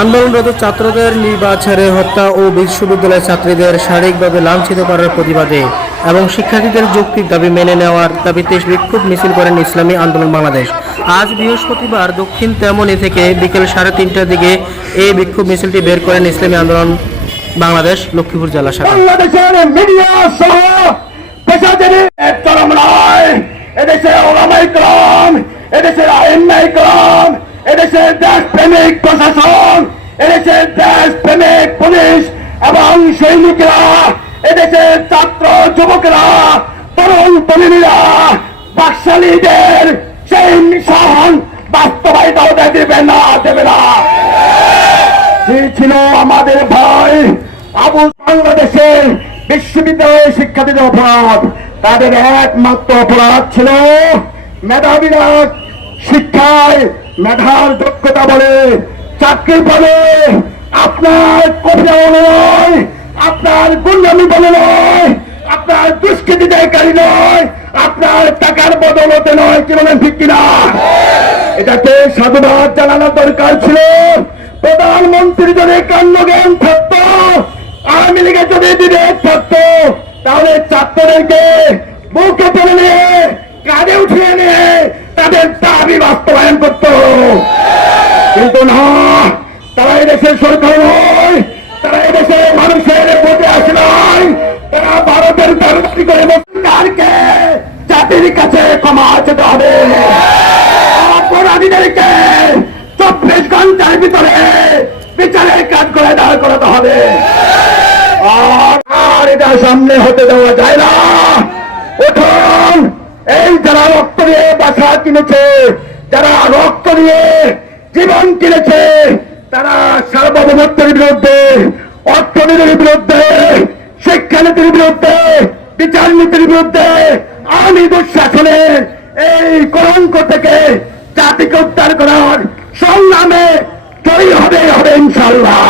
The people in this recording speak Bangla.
আন্দোলনরত ছাত্রদের নির্বাচনে হত্যা ও বিশ্ববিদ্যালয়ের ছাত্রীদের শারীরিকভাবে লাঞ্ছিত করার প্রতিবাদে এবং শিক্ষার্থীদের যৌক্তিক দাবি মেনে নেওয়ার দাবিতে বিক্ষোভ মিছিল করেন ইসলামী আন্দোলন বাংলাদেশ। আজ বৃহস্পতিবার দক্ষিণ তেমনি থেকে বিকেল সাড়ে তিনটার দিকে এই বিক্ষোভ মিছিলটি বের করেন ইসলামী আন্দোলন বাংলাদেশ, লক্ষ্মীপুর জেলা শাখা। এদেশের ক্রম এদেশের দেশ প্রেমিক প্রশাসন এদেশের দেশ প্রেমিক পুলিশ এবং সৈনিকরা এদেশের ছাত্র যুবকরা, তরুণ তরুণীরা, বাকশালীদের সেই মিশন বাস্তবায়িত হতে দেবে না দেবে না। ছিল আমাদের ভয় আবু বাংলাদেশের বিশ্ববিদ্যালয় শিক্ষার্থীদের অপরাধ। তাদের একমাত্র অপরাধ ছিল মেধাবীরা শিক্ষায় মেধার দক্ষতা বলে চাকরি পাবে। আপনার কবিতা বলে নয়, আপনার গুন্ডামি বলে নয়, আপনার দুষ্কৃতিদায়কারী নয়, আপনার টাকার বদলতে নয়, কি বলেন ঠিক কিনা? এটাকে সাধুবাদ জানানোর দরকার ছিল। প্রধানমন্ত্রী যদি কান্নজ্ঞান থাকত, আওয়ামী লীগের যদি বিবেক থাকত, তাহলে ছাত্রদেরকে বুকে তুলে নিয়ে, কাঁধে উঠিয়ে নিয়ে তাদের কিন্তু না। তারা এদেশের সরকার নয়। তারা এদেশের মানুষের ভোটে আসে নাই। তারা ভারতের দরবারি করে সরকারকে জাতির কাছে ক্ষমা চেতে হবে। অপরাধীদেরকে চব্বিশ ঘণ্টার ভিতরে বিচারের কাজ করে দাঁড় করাতে হবে। আর এটা সামনে হতে দেওয়া যায় না। উঠুন এই যারা রক্ত দিয়ে বাসা কিনেছে, যারা রক্ত দিয়ে জীবন কিনেছে। তারা সার্বভৌমত্বের বিরুদ্ধে, অর্থনীতির বিরুদ্ধে, শিক্ষানীতির বিরুদ্ধে বিচার নীতির বিরুদ্ধে আমি দুঃশাসনের এই কলঙ্ক থেকে জাতিকে উদ্ধার করার সংগ্রামে জয়ী হবে হবে ইনশাল্লাহ